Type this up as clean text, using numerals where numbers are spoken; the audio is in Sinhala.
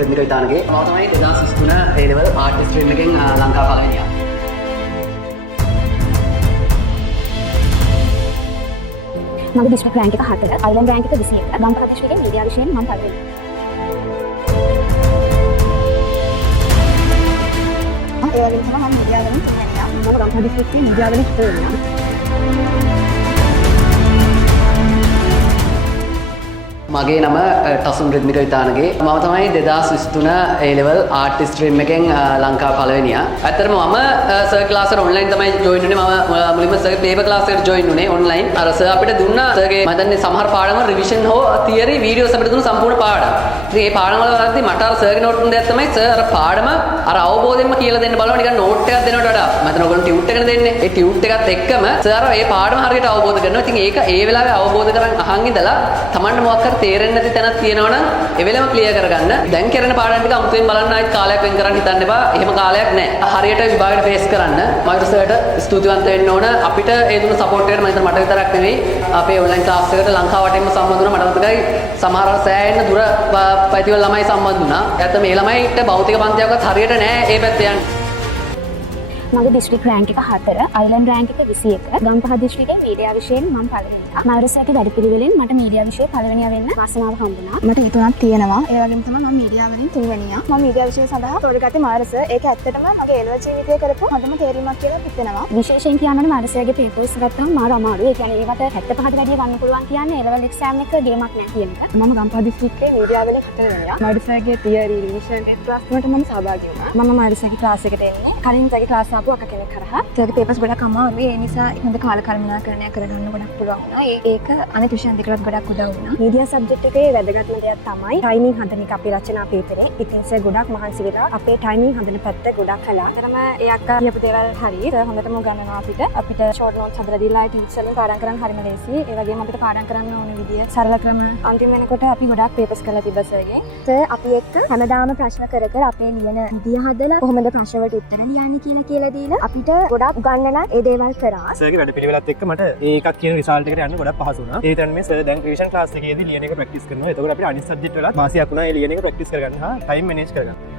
රිද්මික විතානගේ මම තමයි 2023 A level ආර්ට් ස්ට්‍රීම් එකෙන් ලංකාව පළවෙනියා. මගේ ඩිස්ට්‍රික්ට් රෑන්ක් එක 4, අයිලන්ඩ් රෑන්ක් එක 21, ගම්පහ දිස්ත්‍රික්කයේ මීඩියා විෂයෙන් මම පළවෙනි. ඒ වගේම තමයි මම මීඩියා වලින් තුන්වෙනියා. මම ගම්පහ දිස්ත්‍රික්කයේ මීඩියා වලින් හතරවෙනියා. මගේ නම ටසුන් රිද්මික විතානගේ මම තමයි 2023 A level ආර්ට් ස්ට්‍රීම් එකෙන් ලංකාව පළවෙනියා. ඇත්තටම මම සර් ක්ලාස් එකට ඔන්ලයින් තමයි ජොයින් වුනේ. මම මුලින්ම සර් පේපර් ක්ලාස් එකට ජොයින් වුනේ ඔන්ලයින්. අර සර් අපිට දුන්නා සර්ගේ මම දන්නේ සමහර පාඩම් රිවිෂන් හෝ තියරි වීඩියෝස් අපිට දුන්න සම්පූර්ණ පාඩම්. ඉතින් මේ පාඩම් වල වලදී මට අර සර්ගේ නෝට් දුන්න දෙයක් තමයි සර් අර පාඩම අර අවබෝධයෙන්ම කියලා දෙන්න බලනවා නිකන් නෝට් එකක් දෙනවට වඩා. මම හිතන ඔයගොල්ලෝ ටියුට් එකනේ දෙන්නේ. ඒ ටියුට් එකත් එක්කම සර් මේ පාඩම හරියට අවබෝධ කරනවා. ඉතින් ඒක ඒ වෙලාවේ අවබෝධ කරන් අහන් ඉඳලා Tamanට මොකක් හරි තේරෙන්නේ නැති තැනක් තියෙනවා නම් ඒ වෙලෙම ක්ලියර් කරගන්න. දැන් කරන පාඩම් ටික අමුතුවෙන් බලන්න ආයෙත් කාලයක් වෙන් කරන්න හිතන්න එපා. එහෙම කාලයක් නැහැ. හරියට විභාගෙට ෆේස් කරන්න. මම සර්ට ස්තුතිවන්ත වෙන්න ඕන. අපිට ඒ දුන්න සපෝට් එකට මම හිතන මට විතරක් නෙවෙයි අපේ ඔන්ලයින් ක්ලාස් එකට ලංකාව වටේම සම්බන්ධ වුණා. මට මතකයි සමහර සෑහෙන දුර පැතිවල ළමයි සම්බන්ධ වුණා. ඇත්තට මේ ළමයිට භෞතික පන්තියක්වත් හරියට නැහැ ඒ පැත්තේ යන්නේ. මගේ ඩිස්ට්‍රික්ට් රෑන්ක් එක 4, අයිලන්ඩ් රෑන්ක් එක 21, ගම්පහ දිස්ත්‍රික්කයේ මීඩියා විෂයෙන් මම පළවෙනියා. මවරසෑගේ වැඩපිළිවෙලෙන් මට මීඩියා විෂයේ පළවෙනියා වෙන්න ආසනාව හම්බුණා. මට ඒ තුනක් තියෙනවා. ඒ වගේම තමයි මම මීඩියා වලින් තුන්වෙනියා. මම මීඩියා විෂය සඳහා තෝරගත්තේ මාරස. ඒක ඇත්තටම මගේ A level ජීවිතයේ කරපු හොඳම තේරීමක් කියලා හිතෙනවා. විශේෂයෙන් කියනවනේ මාරසෑගේ පේපර්ස් ගත්තාම මාර අමාරුයි. ඒ කියන්නේ ඒවට 75ට වැඩිය ගන්න පුළුවන් කියන්නේ A level exam එක ගේමක් නෑ කියන එක. මම ගම්පහ දිස්ත්‍රික්කයේ මීඩියා වලින් 4 වෙනියා. මාරසෑගේ තියරි රිවිෂන් ක්ලාස් වලට මම සහභාගී වුණා. මම මාරසෑගේ ක්ලාස් එකට එන්නේ කලින් තගේ ක්ලාස් ආපු අක කෙනෙක් කරා. ඒකේ පේපර්ස් ගොඩක් අමාරුයි. ඒ නිසා හොඳ කාලකල්පනාකරණය කරගන්න ගොඩක් පුළුවන් වුණා. ඒක අනිත් විෂයන් දෙකකට ගොඩක් උදව් වුණා. මීඩියා සබ්ජෙක්ට් එකේ වැදගත්ම දෙයක් තමයි ටයිමින් හදන එක අපේ රචනා පේපරේ. ඉතින් සර් ගොඩක් මහන්සි වෙලා අපේ ටයිමින් හදන පැත්ත ගොඩක් කළා. අතරම ඒ අක්කා කියපු දේවල් හරි. සර් හොඳටම උගන්වනවා අපිට. අපිට ෂෝට් නෝට්ස් හදලා දීලා ටිප්ස් වලින් පාඩම් කරන්න හරිම ලේසියි. ඒ වගේම අපිට පාඩම් කරන්න ඕන විදිය සරල ක්‍රම අන්තිම වෙනකොට අපි ගොඩක් පේපර්ස් කරලා තිබ්බා සර්ගෙන්. සර් අපි එක්ක හැමදාම ප්‍රශ්න කර කර අපේ ලියන විදිය හදලා කොහොමද ප්‍රශ්න වලට උත්තර ලියන්නේ කියලා දීලා අපිට ගොඩක් උගන්වන ඒ දේවල් කරා. සර්ගේ වැඩපිළිවෙලත් එක්ක මට ඒකක් කියන රිසල්ට් එකට යන්න ගොඩක් පහසු වුණා. ඒ තරමේ සර් දැන් රිවිෂන් ක්ලාස් එකේදී ලියන එක ප්‍රැක්ටිස් කරනවා. එතකොට අපිට අනිත් සබ්ජෙක්ට් වලත් මාසියක් වුණා ඒ ලියන එක ප්‍රැක්ටිස් කරගන්න හා ටයිම් මැනේජ් කරගන්න.